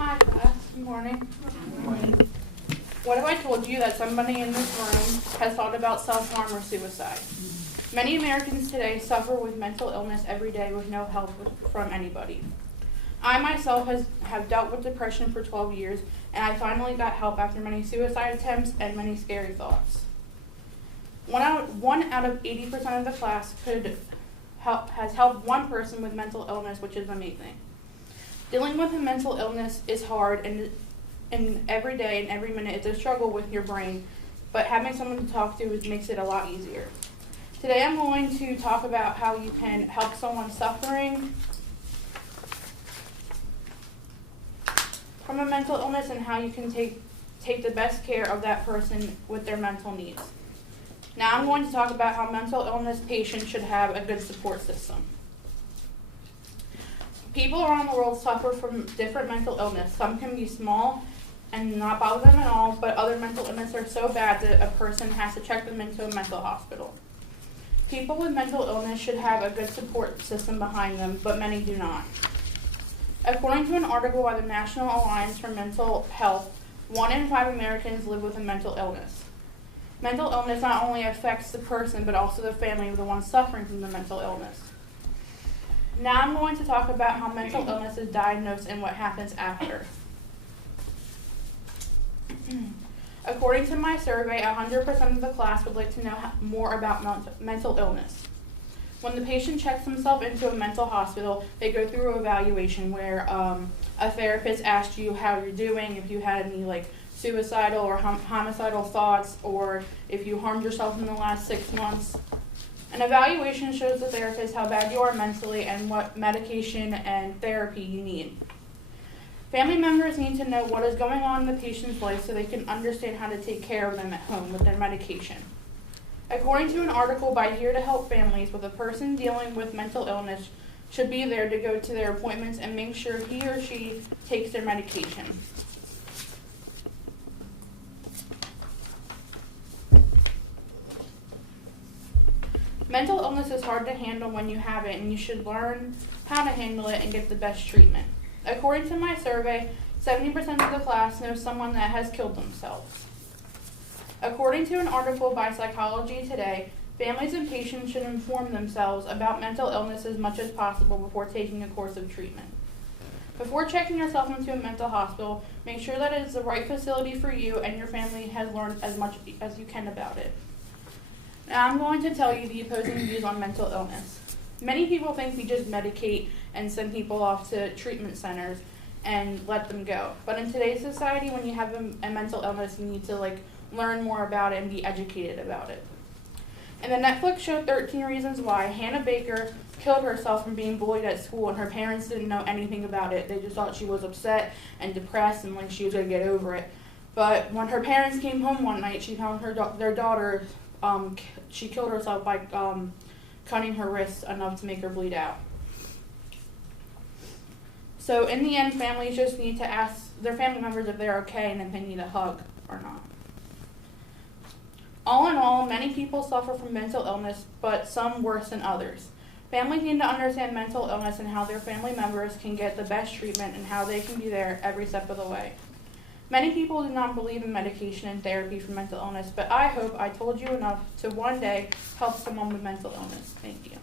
Hi class, good morning. Good morning. What if I told you that somebody in this room has thought about self-harm or suicide? Many Americans today suffer with mental illness every day with no help from anybody. I myself have dealt with depression for 12 years, and I finally got help after many suicide attempts and many scary thoughts. One out of 80% of the class has helped one person with mental illness, which is amazing. Dealing with a mental illness is hard, and every day and every minute it's a struggle with your brain, but having someone to talk to makes it a lot easier. Today I'm going to talk about how you can help someone suffering from a mental illness and how you can take the best care of that person with their mental needs. Now I'm going to talk about how mental illness patients should have a good support system. People around the world suffer from different mental illness. Some can be small and not bother them at all, but other mental illness are so bad that a person has to check them into a mental hospital. People with mental illness should have a good support system behind them, but many do not. According to an article by the National Alliance for Mental Health, 1 in 5 Americans live with a mental illness. Mental illness not only affects the person, but also the family of the one suffering from the mental illness. Now I'm going to talk about how mental illness is diagnosed and what happens after. According to my survey, 100% of the class would like to know more about mental illness. When the patient checks themselves into a mental hospital, they go through an evaluation where a therapist asks you how you're doing, if you had any suicidal or homicidal thoughts, or if you harmed yourself in the last 6 months. An evaluation shows the therapist how bad you are mentally and what medication and therapy you need. Family members need to know what is going on in the patient's life so they can understand how to take care of them at home with their medication. According to an article by Here to Help Families, with a person dealing with mental illness should be there to go to their appointments and make sure he or she takes their medication. Mental illness is hard to handle when you have it, and you should learn how to handle it and get the best treatment. According to my survey, 70% of the class knows someone that has killed themselves. According to an article by Psychology Today, families and patients should inform themselves about mental illness as much as possible before taking a course of treatment. Before checking yourself into a mental hospital, make sure that it is the right facility for you and your family has learned as much as you can about it. Now I'm going to tell you the opposing views on mental illness. Many people think we just medicate and send people off to treatment centers and let them go. But in today's society, when you have a mental illness, you need to learn more about it and be educated about it. In the Netflix show 13 Reasons Why, Hannah Baker killed herself from being bullied at school, and her parents didn't know anything about it. They just thought she was upset and depressed and she was going to get over it. But when her parents came home one night, she found their daughter, she killed herself by cutting her wrists enough to make her bleed out. So in the end, families just need to ask their family members if they're okay and if they need a hug or not. All in all, many people suffer from mental illness, but some worse than others. Families need to understand mental illness and how their family members can get the best treatment and how they can be there every step of the way. Many people do not believe in medication and therapy for mental illness, but I hope I told you enough to one day help someone with mental illness. Thank you.